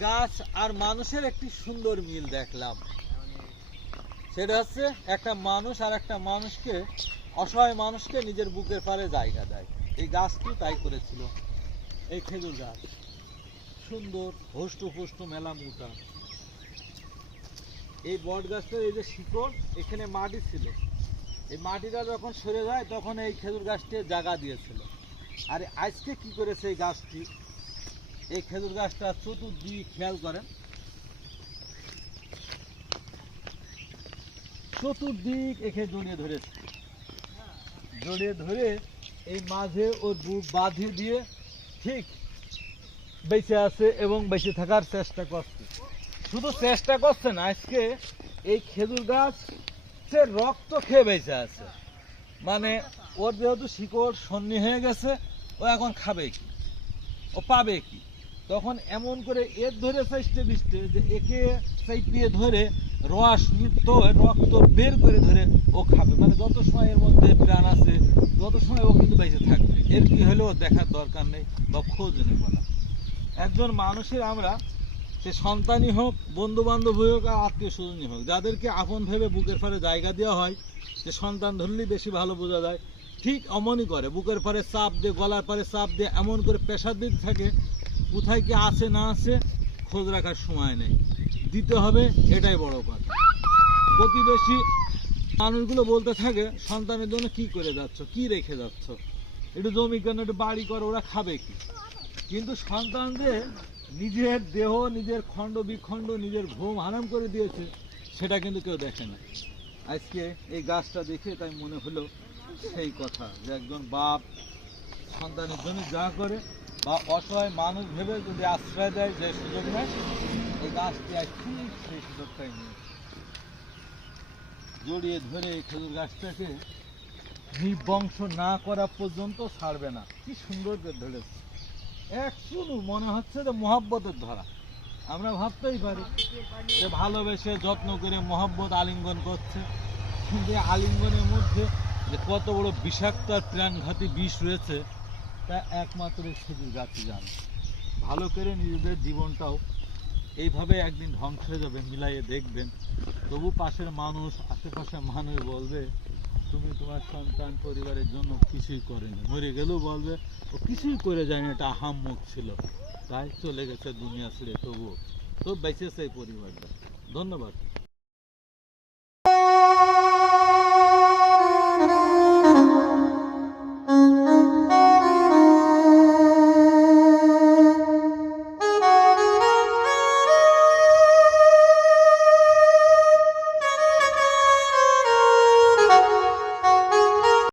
গাছ আর মানুষের একটি সুন্দর মিল দেখলাম। সেটা হচ্ছে একটা মানুষ আর একটা মানুষকে, অসহায় মানুষকে নিজের বুকের পারে জায়গা দেয়। এই গাছটি তাই করেছিল। এই খেজুর গাছ। সুন্দর হোষ্ট পুষ্ট মেলা মোটা এই বট গাছটার এই যে শিকড়, এখানে মাটি ছিল। এই মাটিটা যখন সরে যায়, তখন এই খেজুর গাছটি জায়গা দিয়েছিল। আর আজকে কি করেছে এই গাছটি? এই খেজুর গাছটা চতুর্দিক খেয়াল করেন। চতুর্দিক একে জড়িয়ে ধরেছে। জড়িয়ে ধরে এই মাঝে ওর বুক বাঁধে দিয়ে ঠিক বেঁচে আছে এবং বেঁচে থাকার চেষ্টা করছে। শুধু চেষ্টা করছে না, আজকে এই খেজুর গাছ সে রক্ত খেয়ে বেঁচে আছে। মানে ওর যেহেতু শিকড় সন্নি হয়ে গেছে, ও এখন খাবে কি? ও পাবে কি? তখন এমন করে এর ধরে চেষ্টে বিষ্টে যে একে চাইপিয়ে ধরে রস নৃত্য রক্ত বের করে ধরে ও খাবে। মানে যত সময় এর মধ্যে প্রাণ আছে, তত সময় ও কিন্তু বেঁচে থাকবে। এর কি হলেও দেখার দরকার নেই বা খোঁজ নেই বলা একজন মানুষের আমরা, সে সন্তানই হোক বন্ধু বান্ধব হোক আর আত্মীয় স্বজনই হোক, যাদেরকে আপন ভেবে বুকের পারে জায়গা দেওয়া হয় যে সন্তান ধরলেই বেশি ভালো বোঝা যায়। ঠিক অমনই করে, বুকের পারে চাপ দিয়ে, গলার পারে চাপ দিয়ে এমন করে প্রেশার দিতে থাকে কোথায় কি আছে না আছে খোঁজ রাখার সময় নেই। দিতে হবে, এটাই বড় কথা। প্রতিবেশী মানুষগুলো বলতে থাকে, সন্তানের জন্য কি করে যাচ্ছ, কি রেখে যাচ্ছ? একটু জমি কেন, একটু বাড়ি করো, ওরা খাবে কি? কিন্তু সন্তান যে নিজের দেহ, নিজের খণ্ড, বিখণ্ড, নিজের ঘুম হারাম করে দিয়েছে, সেটা কিন্তু কেউ দেখে না। আজকে এই গাছটা দেখে তাই মনে হলো সেই কথা, যে একজন বাপ সন্তানের জন্য যা করে বা অসহায় মানুষ ভেবে যদি আশ্রয় দেয় যে সুযোগ নেয়, এই গাছটি ঠিক সেই সুযোগটাই নেই জড়িয়ে ধরে এই খেজুর গাছটাকে নিবংশ না করা পর্যন্ত ছাড়বে না। কি সুন্দর ধরেছে। এক শুনু, মনে হচ্ছে যে মহাব্বতের ধরা। আমরা ভাবতেই পারি যে ভালোবেসে যত্ন করে মহাব্বত আলিঙ্গন করছে। কিন্তু আলিঙ্গনের মধ্যে যে কত বড় বিষাক্ত প্রাণঘাতী বিষ রয়েছে তা একমাত্র খেজুর গাছই জানে। ভালো করে নিজেদের জীবনটাও এইভাবে একদিন ধ্বংস হয়ে যাবে, মিলাইয়ে দেখবেন। তবু পাশের মানুষ, আশেপাশের মানুষ বলবে, তুমি তোমার সন্তান পরিবারের জন্য কিছুই করেনি। মরে গেলেও বলবে, ও কিছুই করে যায়নি, এটা আহাম্মক ছিল। তাই চলে গেছে দুনিয়া ছেড়ে তবুও। তো বেঁচেছে এই পরিবারটা। ধন্যবাদ।